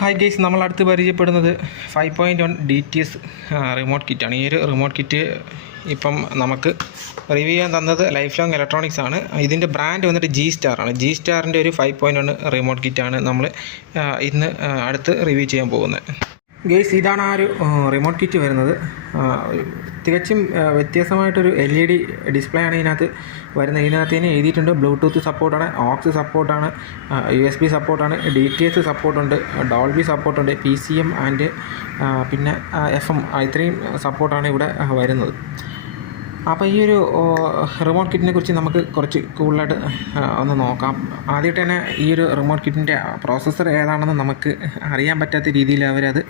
Hi guys, നമ്മളടുത്ത് പരിചയപ്പെടുന്നത് 5.1 DTS remote കിറ്റാണ്. ഈ ഒരു റിമോട്ട് കിറ്റ് ഇപ്പം നമുക്ക് റിവ്യൂ ചെയ്യാൻ തന്നത് ലൈഫ് ലോങ് ഇലക്ട്രോണിക്സ് ആണ്. ഇതിൻ്റെ ബ്രാൻഡ് വന്നിട്ട് Geestar ആണ്. Geestarൻ്റെ ഒരു 5.1 റിമോട്ട് കിറ്റാണ് നമ്മൾ ഇന്ന് അടുത്ത് റിവ്യൂ ചെയ്യാൻ പോകുന്നത്. ഗൈസ്, ഇതാണ് ആ ഒരു റിമോട്ട് കിറ്റ് വരുന്നത്. തികച്ചും വ്യത്യസ്തമായിട്ടൊരു LED ഡിസ്പ്ലേ ആണ് ഇതിനകത്ത് വരുന്നത്. ഇതിനകത്ത് തന്നെ എഴുതിയിട്ടുണ്ട് ബ്ലൂടൂത്ത് സപ്പോർട്ടാണ്, ഓക്സ് സപ്പോർട്ടാണ്, USB സപ്പോർട്ടാണ്, DTS സപ്പോർട്ടുണ്ട്, ഡോൾബി സപ്പോർട്ടുണ്ട്, PCM ആൻഡ് പിന്നെ FM ഇത്രയും സപ്പോർട്ടാണ് ഇവിടെ വരുന്നത്. അപ്പോൾ ഈ ഒരു റിമോട്ട് കിറ്റിനെ കുറിച്ച് നമുക്ക് കുറച്ച് കൂടുതലായിട്ട് ഒന്ന് നോക്കാം. ആദ്യമായിട്ട് തന്നെ ഈ ഒരു റിമോട്ട് കിറ്റിൻ്റെ പ്രോസസ്സർ ഏതാണെന്ന് നമുക്ക് അറിയാൻ പറ്റാത്ത രീതിയിൽ അവരത്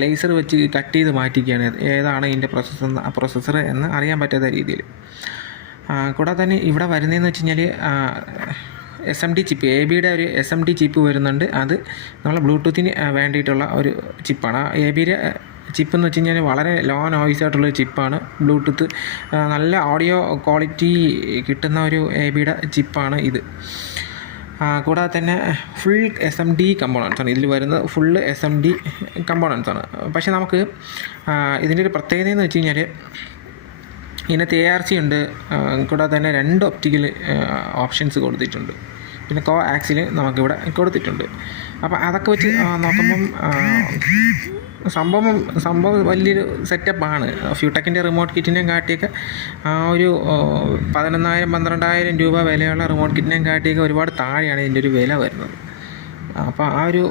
ലേസർ വെച്ച് കട്ട് ചെയ്ത് മാറ്റിക്കുകയാണ്. ഏതാണ് ഇതിൻ്റെ പ്രോസസ്സർ എന്ന് അറിയാൻ പറ്റാത്ത രീതിയിൽ. കൂടാതെ തന്നെ ഇവിടെ വരുന്നതെന്ന് വെച്ച് കഴിഞ്ഞാൽ SMD ചിപ്പ്, ABയുടെ ഒരു SMD ചിപ്പ് വരുന്നുണ്ട്. അത് നമ്മൾ ബ്ലൂടൂത്തിന് വേണ്ടിയിട്ടുള്ള ഒരു ചിപ്പാണ്. ABയുടെ ചിപ്പ് എന്ന് വെച്ച് കഴിഞ്ഞാൽ വളരെ ലോ നോയ്സ് ആയിട്ടുള്ളൊരു ചിപ്പാണ്. ബ്ലൂടൂത്ത് നല്ല ഓഡിയോ ക്വാളിറ്റി കിട്ടുന്ന ഒരു ABയുടെ ചിപ്പാണ് ഇത്. കൂടാതെ തന്നെ ഫുൾ SMD കമ്പോണൻസ് ആണ് ഇതിൽ വരുന്നത്. ഫുള്ള് SMD കമ്പോണൻസ് ആണ്. പക്ഷേ നമുക്ക് ഇതിൻ്റെ ഒരു പ്രത്യേകത എന്ന് വെച്ച് കഴിഞ്ഞാൽ ഇതിനകത്ത് ARC ഉണ്ട്. കൂടാതെ തന്നെ 2 ഒപ്റ്റിക്കൽ ഓപ്ഷൻസ് കൊടുത്തിട്ടുണ്ട്. പിന്നെ കോ ആക്സിൽ നമുക്കിവിടെ കൊടുത്തിട്ടുണ്ട്. അപ്പോൾ അതൊക്കെ വെച്ച് നോക്കുമ്പം സംഭവം വലിയൊരു സെറ്റപ്പാണ്. ഫ്യൂടെക്കിൻ്റെ റിമോട്ട് കിറ്റിനെയും കാട്ടിയൊക്കെ ഒരു 11,000-12,000 രൂപ വിലയുള്ള റിമോട്ട് കിറ്റിനെയും കാട്ടിയൊക്കെ ഒരുപാട് താഴെയാണ് ഇതിൻ്റെ ഒരു വില വരുന്നത്. അപ്പോൾ ആ ഒരു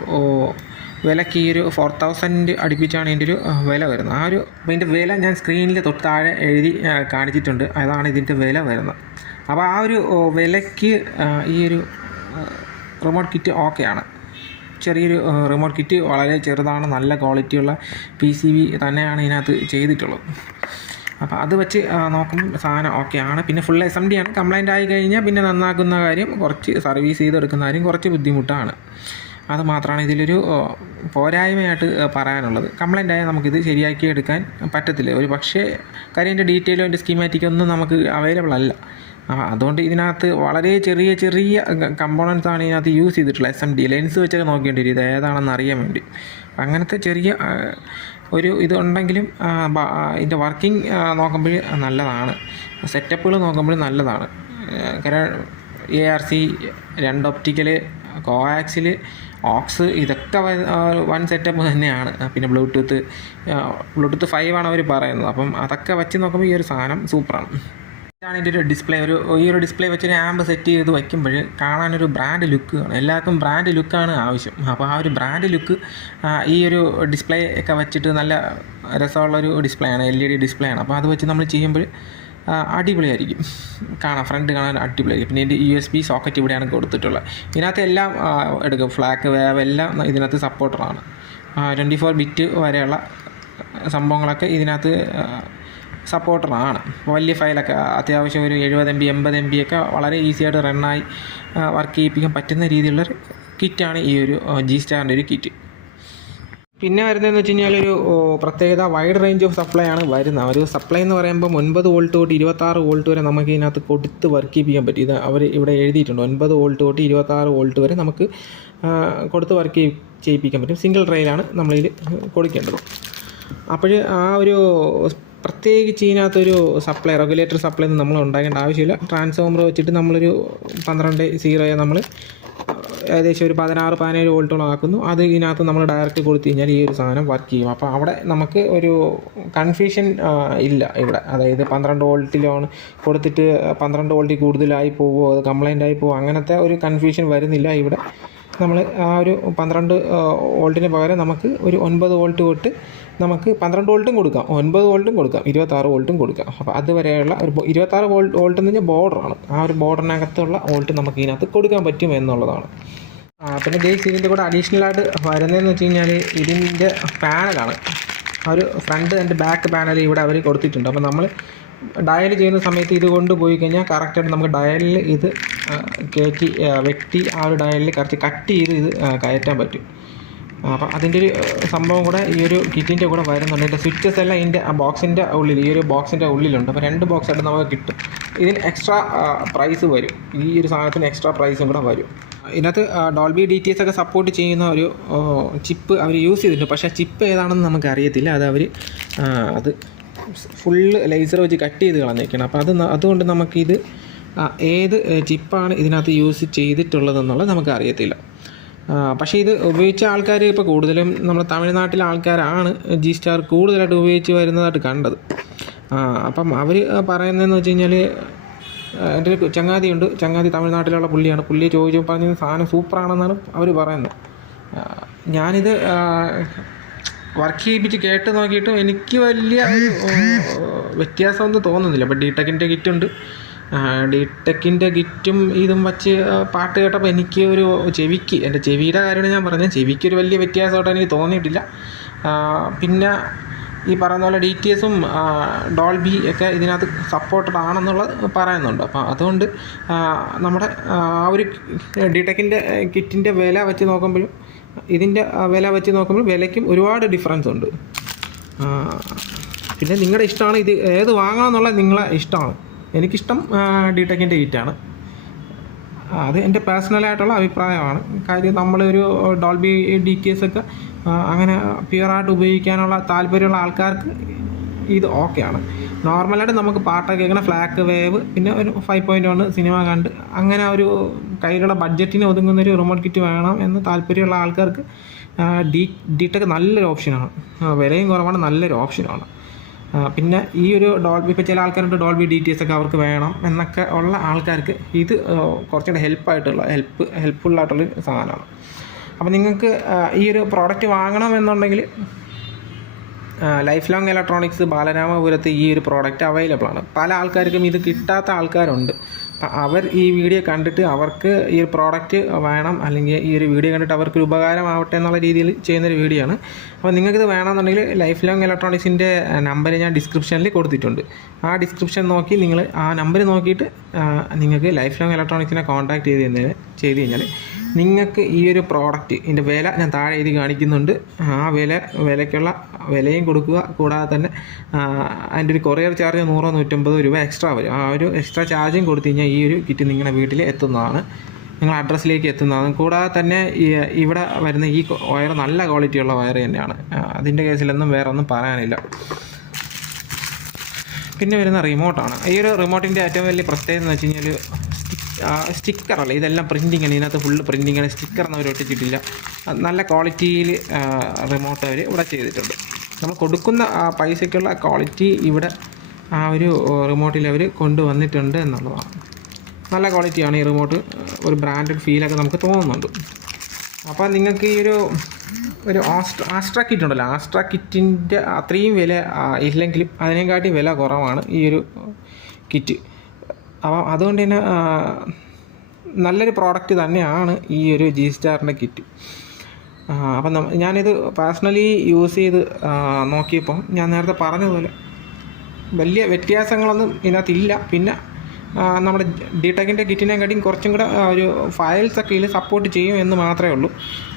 വിലയ്ക്ക് ഈ ഒരു 4,000 അടുപ്പിച്ചാണ് ഇതിൻ്റെ ഒരു വില വരുന്നത്. ഇതിൻ്റെ വില ഞാൻ സ്ക്രീനിൽ തൊട്ട് താഴെ എഴുതി കാണിച്ചിട്ടുണ്ട്. അതാണ് ഇതിൻ്റെ വില വരുന്നത്. അപ്പോൾ ആ ഒരു വിലയ്ക്ക് ഈ ഒരു റിമോട്ട് കിറ്റ് ഓക്കെയാണ്. ചെറിയൊരു റിമോട്ട് കിറ്റ്, വളരെ ചെറുതാണ്, നല്ല ക്വാളിറ്റിയുള്ള PCB തന്നെയാണ് ഇതിനകത്ത് ചെയ്തിട്ടുള്ളത്. അപ്പോൾ അത് വെച്ച് നോക്കുമ്പോൾ സാധനം ഓക്കെയാണ്. പിന്നെ ഫുൾ SMD ആണ്. കംപ്ലൈൻ്റ് ആയി കഴിഞ്ഞാൽ പിന്നെ നന്നാക്കുന്ന കാര്യം, കുറച്ച് സർവീസ് ചെയ്തെടുക്കുന്ന കാര്യം കുറച്ച് ബുദ്ധിമുട്ടാണ്. അത് മാത്രമാണ് ഇതിലൊരു പോരായ്മയായിട്ട് പറയാനുള്ളത്. കംപ്ലൈൻ്റ് ആയാൽ നമുക്കിത് ശരിയാക്കി എടുക്കാൻ പറ്റത്തില്ല. ഒരു പക്ഷേ കാര്യത്തിൻ്റെ ഡീറ്റെയിലും അതിൻ്റെ സ്കീമാറ്റിക്കൊന്നും നമുക്ക് അവൈലബിൾ അല്ല. അതുകൊണ്ട് ഇതിനകത്ത് വളരെ ചെറിയ കമ്പോണൻസ് ആണ് ഇതിനകത്ത് യൂസ് ചെയ്തിട്ടുള്ളത്. SMD ലെൻസ് വെച്ചൊക്കെ നോക്കേണ്ടി വരും ഇത് ഏതാണെന്ന് അറിയാൻ വേണ്ടി. അങ്ങനത്തെ ചെറിയ ഒരു ഇത് ഉണ്ടെങ്കിലും ഇതിൻ്റെ വർക്കിംഗ് നോക്കുമ്പോൾ നല്ലതാണ്, സെറ്റപ്പുകൾ നോക്കുമ്പോൾ നല്ലതാണ്. കാരണം ARC, 2 ഒപ്റ്റിക്കൽ, കോആക്സിൽ, ഓക്സ് ഇതൊക്കെ വൺ സെറ്റപ്പ് തന്നെയാണ്. പിന്നെ ബ്ലൂടൂത്ത് 5 ആണ് അവർ പറയുന്നത്. അപ്പം അതൊക്കെ വെച്ച് നോക്കുമ്പോൾ ഈ ഒരു സാധനം സൂപ്പറാണ്. ഇതാണ് ഇതിൻ്റെ ഒരു ഡിസ്പ്ലേ. ഈ ഒരു ഡിസ്പ്ലേ വെച്ചൊരു ആമ്പ് സെറ്റ് ചെയ്ത് വയ്ക്കുമ്പോൾ കാണാനൊരു ബ്രാൻഡ് ലുക്ക് കാണും. എല്ലാവർക്കും ബ്രാൻഡ് ലുക്കാണ് ആവശ്യം. അപ്പോൾ ആ ഒരു ബ്രാൻഡ് ലുക്ക് ഈ ഒരു ഡിസ്പ്ലേ ഒക്കെ വെച്ചിട്ട് നല്ല രസമുള്ളൊരു ഡിസ്പ്ലേ ആണ്, LED ഡിസ്പ്ലേ ആണ്. അപ്പോൾ അത് വെച്ച് നമ്മൾ ചെയ്യുമ്പോൾ അടിപൊളിയായിരിക്കും ഫ്രണ്ട് കാണാൻ അടിപൊളിയായിരിക്കും. പിന്നെ ഇതിൻ്റെ USB സോക്കറ്റ് ഇവിടെയാണ് കൊടുത്തിട്ടുള്ളത്. ഇതിനകത്ത് എല്ലാം എടുക്കും, ഫ്ലാഗ്, വേവ് എല്ലാം ഇതിനകത്ത് സപ്പോർട്ടറാണ്. 24 ബിറ്റ് വരെയുള്ള സംഭവങ്ങളൊക്കെ ഇതിനകത്ത് സപ്പോർട്ടറാണ്. വലിയ ഫയലൊക്കെ അത്യാവശ്യം ഒരു 70 MB 80 MB ഒക്കെ വളരെ ഈസിയായിട്ട് റണ്ണായി വർക്ക് ചെയ്യിപ്പിക്കാൻ പറ്റുന്ന രീതിയിലുള്ളൊരു കിറ്റാണ് ഈ ഒരു Geestarൻ്റെ ഒരു കിറ്റ്. പിന്നെ വരുന്നതെന്ന് വെച്ച് കഴിഞ്ഞാൽ ഒരു പ്രത്യേകത, വൈഡ് റേഞ്ച് ഓഫ് സപ്ലൈ ആണ് വരുന്നത്. ഒരു സപ്ലൈ എന്ന് പറയുമ്പോൾ 9 വോൾട്ട് തൊട്ട് 26 വോൾട്ട് വരെ നമുക്ക് ഇതിനകത്ത് കൊടുത്ത് വർക്ക് ചെയ്യിപ്പിക്കാൻ പറ്റും. ഇത് അവർ ഇവിടെ എഴുതിയിട്ടുണ്ട്. 9 വോൾട്ട് തൊട്ട് 26 വോൾട്ട് വരെ നമുക്ക് കൊടുത്ത് വർക്ക് ചെയ്യിപ്പിക്കാൻ പറ്റും. സിംഗിൾ റെയിലാണ് നമ്മളിത് കൊടുക്കേണ്ടത്. അപ്പോൾ ആ ഒരു പ്രത്യേകിച്ച് ഇതിനകത്തൊരു സപ്ലൈ, റെഗുലേറ്റർ സപ്ലൈ ഒന്നും നമ്മൾ ഉണ്ടാക്കേണ്ട ആവശ്യമില്ല. ട്രാൻസ്ഫോമർ വെച്ചിട്ട് നമ്മളൊരു 12.0 നമ്മൾ ഏകദേശം ഒരു 16-17 വോൾട്ടോളം ആക്കുന്നു. അത് ഇതിനകത്ത് നമ്മൾ ഡയറക്റ്റ് കൊടുത്തു കഴിഞ്ഞാൽ ഈ ഒരു സാധനം വർക്ക് ചെയ്യും. അപ്പോൾ അവിടെ നമുക്ക് ഒരു കൺഫ്യൂഷൻ ഇല്ല ഇവിടെ. അതായത് 12 വോൾട്ടിലാണ് കൊടുത്തിട്ട് 12 വോൾട്ടിൽ കൂടുതലായി പോവുമോ, അത് കംപ്ലൈൻ്റ് ആയി പോവുമോ, അങ്ങനത്തെ ഒരു കൺഫ്യൂഷൻ വരുന്നില്ല ഇവിടെ. നമ്മൾ ആ ഒരു 12 വോൾട്ടിന് പകരം നമുക്ക് ഒരു 9 വോൾട്ട് തൊട്ട് നമുക്ക് 12 വോൾട്ടും കൊടുക്കാം, 9 വോൾട്ടും കൊടുക്കാം, 26 വോൾട്ടും കൊടുക്കാം. അപ്പോൾ അതുവരെയുള്ള ഒരു 26 വോൾട്ട് എന്ന് പറഞ്ഞാൽ ബോർഡറാണ്. ആ ഒരു ബോർഡറിനകത്തുള്ള വോൾട്ട് നമുക്ക് ഇതിനകത്ത് കൊടുക്കാൻ പറ്റും എന്നുള്ളതാണ്. പിന്നെ ഗൈസ്, ഇതിൻ്റെ കൂടെ അഡീഷണലായിട്ട് വരുന്നതെന്ന് വെച്ച് കഴിഞ്ഞാൽ ഇതിൻ്റെ പാനലാണ്. ആ ഒരു ഫ്രണ്ട് ആൻഡ് ബാക്ക് പാനൽ ഇവിടെ അവർ കൊടുത്തിട്ടുണ്ട്. അപ്പോൾ നമ്മൾ ഡയൽ ചെയ്യുന്ന സമയത്ത് ഇത് കൊണ്ടുപോയി കഴിഞ്ഞാൽ കറക്റ്റായിട്ട് നമുക്ക് ഡയലിൽ ഇത് കയറ്റി വെട്ടി ആ ഒരു ഡയലിൽ കറക്റ്റ് കട്ട് ചെയ്ത് ഇത് കയറ്റാൻ പറ്റും. അപ്പോൾ അതിൻ്റെ ഒരു സംഭവം കൂടെ ഈ ഒരു കിറ്റിൻ്റെ കൂടെ വരുന്നുണ്ട്. ഇതിൻ്റെ സ്വിച്ചസ് എല്ലാം ഇതിൻ്റെ ബോക്സിൻ്റെ ഉള്ളിൽ, ഈ ഒരു ബോക്സിൻ്റെ ഉള്ളിലുണ്ട്. അപ്പോൾ 2 ബോക്സായിട്ട് നമുക്ക് കിട്ടും. ഇതിന് എക്സ്ട്രാ പ്രൈസ് വരും. ഈ ഒരു സാധനത്തിന് എക്സ്ട്രാ പ്രൈസും കൂടെ വരും. ഇതിനകത്ത് ഡോൾബി DTS ഒക്കെ സപ്പോർട്ട് ചെയ്യുന്ന ഒരു ചിപ്പ് അവർ യൂസ് ചെയ്തിട്ടുണ്ട്. പക്ഷേ ചിപ്പ് ഏതാണെന്ന് നമുക്ക് അറിയത്തില്ല. അത് ഫുള്ള് ലേസർ വെച്ച് കട്ട് ചെയ്ത് കളഞ്ഞേക്കണം. അപ്പോൾ അതുകൊണ്ട് നമുക്കിത് ഏത് ചിപ്പാണ് ഇതിനകത്ത് യൂസ് ചെയ്തിട്ടുള്ളതെന്നുള്ളത് നമുക്ക് അറിയത്തില്ല. പക്ഷേ ഇത് ഉപയോഗിച്ച ആൾക്കാർ ഇപ്പോൾ കൂടുതലും നമ്മുടെ തമിഴ്നാട്ടിലെ ആൾക്കാരാണ് Geestar കൂടുതലായിട്ട് ഉപയോഗിച്ച് വരുന്നതായിട്ട് കണ്ടത്. അപ്പം അവർ പറയുന്നതെന്ന് വെച്ച് കഴിഞ്ഞാൽ, എൻ്റെ ഒരു ചങ്ങാതി തമിഴ്നാട്ടിലുള്ള പുള്ളിയാണ്. പുള്ളിയെ ചോദിച്ചു പറഞ്ഞ സാധനം സൂപ്പറാണെന്നാണ് അവർ പറയുന്നത്. ഞാനിത് വർക്ക് ചെയ്യിപ്പിച്ച് കേട്ട് നോക്കിയിട്ടും എനിക്ക് വലിയ ഒരു വ്യത്യാസമൊന്നും തോന്നുന്നില്ല. ഇപ്പോൾ D-Techൻ്റെ കിറ്റുണ്ട്. D-Techൻ്റെ കിറ്റും ഇതും വച്ച് പാട്ട് കേട്ടപ്പോൾ എനിക്ക് ഒരു എൻ്റെ ചെവിയുടെ കാര്യമാണ് ഞാൻ പറഞ്ഞത്. ചെവിക്കൊരു വലിയ വ്യത്യാസമായിട്ട് എനിക്ക് തോന്നിയിട്ടില്ല. പിന്നെ ഈ പറയുന്ന പോലെ DTSും ഡോൾബി ഒക്കെ ഇതിനകത്ത് സപ്പോർട്ടഡ് ആണെന്നുള്ളത് പറയുന്നുണ്ട്. അപ്പോൾ അതുകൊണ്ട് നമ്മുടെ ഒരു D-Techൻ്റെ കിറ്റിൻ്റെ വില വെച്ച് നോക്കുമ്പോഴും ഇതിൻ്റെ വില വെച്ച് നോക്കുമ്പോൾ വിലയ്ക്കും ഒരുപാട് ഡിഫറൻസ് ഉണ്ട്. പിന്നെ നിങ്ങളുടെ ഇഷ്ടമാണ് ഇത് ഏത് വാങ്ങാമെന്നുള്ളത് നിങ്ങളെ ഇഷ്ടമാണ്. എനിക്കിഷ്ടം D-Techൻ്റെ കിറ്റാണ്. അത് എൻ്റെ പേഴ്സണലായിട്ടുള്ള അഭിപ്രായമാണ്. കാര്യം നമ്മളൊരു ഡോൾബി DTS ഒക്കെ അങ്ങനെ പ്യുവറായിട്ട് ഉപയോഗിക്കാനുള്ള താല്പര്യമുള്ള ആൾക്കാർക്ക് ഇത് ഓക്കെയാണ്. നോർമലായിട്ട് നമുക്ക് പാട്ടൊക്കെ കേൾക്കണ ഫ്ലാക്ക് വേവ്, പിന്നെ ഒരു 5.1 സിനിമ കണ്ട് അങ്ങനെ ഒരു കയ്യിലുള്ള ബഡ്ജറ്റിന് ഒതുങ്ങുന്നൊരു റിമോട്ട് കിറ്റ് വേണം എന്ന് താല്പര്യമുള്ള ആൾക്കാർക്ക് D-Tech നല്ലൊരു ഓപ്ഷനാണ്. വിലയും കുറവാണ്, നല്ലൊരു ഓപ്ഷനാണ്. പിന്നെ ഈ ഒരു ഡോൾബി, ഇപ്പോൾ ചില ആൾക്കാരുണ്ട് ഡോൾബി DTS ഒക്കെ അവർക്ക് വേണം എന്നൊക്കെ ഉള്ള ആൾക്കാർക്ക് ഇത് കുറച്ചുകൂടെ ഹെൽപ്ഫുള്ളായിട്ടുള്ളൊരു സാധനമാണ്. അപ്പോൾ നിങ്ങൾക്ക് ഈ ഒരു പ്രോഡക്റ്റ് വാങ്ങണമെന്നുണ്ടെങ്കിൽ ലൈഫ് ലോങ് ഇലക്ട്രോണിക്സ് ബാലരാമപുരത്ത് ഈ ഒരു പ്രോഡക്റ്റ് അവൈലബിൾ ആണ്. പല ആൾക്കാർക്കും ഇത് കിട്ടാത്ത ആൾക്കാരുണ്ട്. അവർ ഈ വീഡിയോ കണ്ടിട്ട് അവർക്ക് ഈ ഒരു പ്രോഡക്റ്റ് വേണം, അല്ലെങ്കിൽ ഈ ഒരു വീഡിയോ കണ്ടിട്ട് അവർക്കൊരു ഉപകാരമാവട്ടെ എന്നുള്ള രീതിയിൽ ചെയ്യുന്നൊരു വീഡിയോ ആണ്. അപ്പോൾ നിങ്ങൾക്കിത് വേണമെന്നുണ്ടെങ്കിൽ ലൈഫ് ലോങ് ഇലക്ട്രോണിക്സിൻ്റെ നമ്പർ ഞാൻ ഡിസ്ക്രിപ്ഷനിൽ കൊടുത്തിട്ടുണ്ട്. ആ ഡിസ്ക്രിപ്ഷൻ നോക്കി നിങ്ങൾ ആ നമ്പർ നോക്കിയിട്ട് നിങ്ങൾക്ക് ലൈഫ് ലോങ് ഇലക്ട്രോണിക്സിനെ കോൺടാക്ട് ചെയ്ത് കഴിഞ്ഞാൽ നിങ്ങൾക്ക് ഈ ഒരു പ്രോഡക്റ്റ് ഇതിൻ്റെ വില ഞാൻ താഴെ എഴുതി കാണിക്കുന്നുണ്ട്. ആ വിലയ്ക്കുള്ള വിലയും കൊടുക്കുക. കൂടാതെ തന്നെ അതിൻ്റെ ഒരു കൊറിയർ ചാർജ് 100-150 രൂപ എക്സ്ട്രാ വരും. ആ ഒരു എക്സ്ട്രാ ചാർജും കൊടുത്തു കഴിഞ്ഞാൽ ഈ ഒരു കിറ്റ് നിങ്ങളുടെ വീട്ടിൽ എത്തുന്നതാണ്, നിങ്ങളുടെ അഡ്രസ്സിലേക്ക് എത്തുന്നതാണ്. കൂടാതെ തന്നെ ഇവിടെ വരുന്ന ഈ വയർ നല്ല ക്വാളിറ്റിയുള്ള വയർ തന്നെയാണ്. അതിൻ്റെ കേസിലൊന്നും വേറെ ഒന്നും പറയാനില്ല. പിന്നെ വരുന്ന റിമോട്ടാണ്. ഈ ഒരു റിമോട്ടിൻ്റെ ഏറ്റവും വലിയ പ്രത്യേകത എന്ന് വെച്ച് കഴിഞ്ഞാൽ സ്റ്റിക്കറല്ല, ഇതെല്ലാം പ്രിൻറ്റിങ്ങാണ്. ഇതിനകത്ത് ഫുള്ള് പ്രിൻറ്റിങ്ങാണ്. സ്റ്റിക്കറൊന്നും അവർ ഒട്ടിച്ചിട്ടില്ല. നല്ല ക്വാളിറ്റിയിൽ റിമോട്ട് അവർ ഇവിടെ ചെയ്തിട്ടുണ്ട്. നമ്മൾ കൊടുക്കുന്ന പൈസയ്ക്കുള്ള ക്വാളിറ്റി ഇവിടെ ആ ഒരു റിമോട്ടിൽ അവർ കൊണ്ടുവന്നിട്ടുണ്ട് എന്നുള്ളതാണ്. നല്ല ക്വാളിറ്റിയാണ് ഈ റിമോട്ട്. ഒരു ബ്രാൻഡഡ് ഫീലൊക്കെ നമുക്ക് തോന്നുന്നുണ്ട്. അപ്പോൾ നിങ്ങൾക്ക് ഈ ഒരു ആസ്ട്ര കിറ്റ് ഉണ്ടല്ലോ, ആസ്ട്ര കിറ്റിൻ്റെ അത്രയും വില ഇല്ലെങ്കിലും അതിനെക്കാട്ടി വില കുറവാണ് ഈ ഒരു കിറ്റ്. അപ്പം അതുകൊണ്ട് തന്നെ നല്ലൊരു പ്രോഡക്റ്റ് തന്നെയാണ് ഈ ഒരു Geestarൻ്റെ കിറ്റ്. അപ്പം ഞാനിത് പേഴ്സണലി യൂസ് ചെയ്ത് നോക്കിയപ്പോൾ ഞാൻ നേരത്തെ പറഞ്ഞതുപോലെ വലിയ വ്യത്യാസങ്ങളൊന്നും ഇതിനകത്തില്ല. പിന്നെ നമ്മുടെ D-Techൻ്റെ കിറ്റിനെക്കാട്ടിയും കുറച്ചും കൂടെ ഒരു ഫയൽസൊക്കെ ഇതിൽ സപ്പോർട്ട് ചെയ്യും എന്ന് മാത്രമേ ഉള്ളൂ.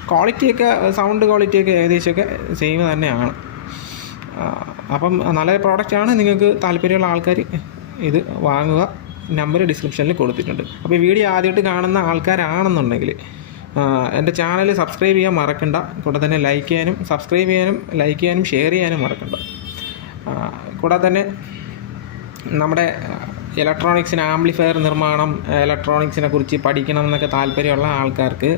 ക്വാളിറ്റിയൊക്കെ സൗണ്ട് ക്വാളിറ്റിയൊക്കെ ഏകദേശമൊക്കെ സെയിം തന്നെയാണ്. അപ്പം നല്ലൊരു പ്രോഡക്റ്റാണ്. നിങ്ങൾക്ക് താല്പര്യമുള്ള ആൾക്കാർ ഇത് വാങ്ങുക. നമ്പർ ഡിസ്ക്രിപ്ഷനിൽ കൊടുത്തിട്ടുണ്ട്. അപ്പോൾ ഈ വീഡിയോ ആദ്യമായിട്ട് കാണുന്ന ആൾക്കാരാണെന്നുണ്ടെങ്കിൽ എൻ്റെ ചാനൽ സബ്സ്ക്രൈബ് ചെയ്യാൻ മറക്കണ്ട. കൂടെ തന്നെ സബ്സ്ക്രൈബ് ചെയ്യാനും ഷെയർ ചെയ്യാനും മറക്കണ്ട. കൂടാതെ തന്നെ നമ്മുടെ ഇലക്ട്രോണിക്സിന് ആംപ്ലിഫയർ നിർമ്മാണം, ഇലക്ട്രോണിക്സിനെ കുറിച്ച് പഠിക്കണം എന്നൊക്കെ താല്പര്യമുള്ള ആൾക്കാർക്ക്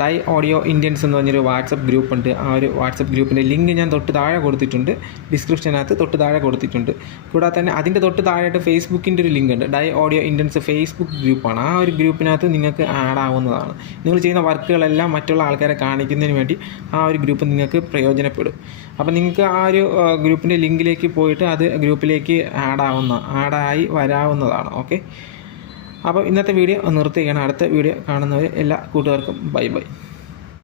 ഡൈ ഓഡിയോ ഇന്ത്യൻസ് എന്ന് പറഞ്ഞൊരു വാട്സപ്പ് ഗ്രൂപ്പുണ്ട്. ആ ഒരു വാട്സപ്പ് ഗ്രൂപ്പിൻ്റെ ലിങ്ക് ഞാൻ തൊട്ട് താഴെ കൊടുത്തിട്ടുണ്ട്, ഡിസ്ക്രിപ്ഷനകത്ത് തൊട്ട് താഴെ കൊടുത്തിട്ടുണ്ട്. കൂടാതെ തന്നെ അതിൻ്റെ തൊട്ട് താഴെയായിട്ട് ഫേസ്ബുക്കിൻ്റെ ഒരു ലിങ്ക് ഉണ്ട്. ഡൈ ഓഡിയോ ഇന്ത്യൻസ് ഫേസ്ബുക്ക് ഗ്രൂപ്പാണ്. ആ ഒരു ഗ്രൂപ്പിനകത്ത് നിങ്ങൾക്ക് ആഡ് ആവുന്നതാണ്. നിങ്ങൾ ചെയ്യുന്ന വർക്കുകളെല്ലാം മറ്റുള്ള ആൾക്കാരെ കാണിക്കുന്നതിന് വേണ്ടി ആ ഒരു ഗ്രൂപ്പ് നിങ്ങൾക്ക് പ്രയോജനപ്പെടും. അപ്പോൾ നിങ്ങൾക്ക് ആ ഒരു ഗ്രൂപ്പിൻ്റെ ലിങ്കിലേക്ക് പോയിട്ട് അത് ഗ്രൂപ്പിലേക്ക് ആഡായി വരാവുന്നതാണ്. ഓക്കെ, അപ്പോൾ ഇന്നത്തെ വീഡിയോ നിർത്തുകയാണ്. അടുത്ത വീഡിയോ കാണുന്നവരെ എല്ലാ കൂട്ടുകാർക്കും ബൈ.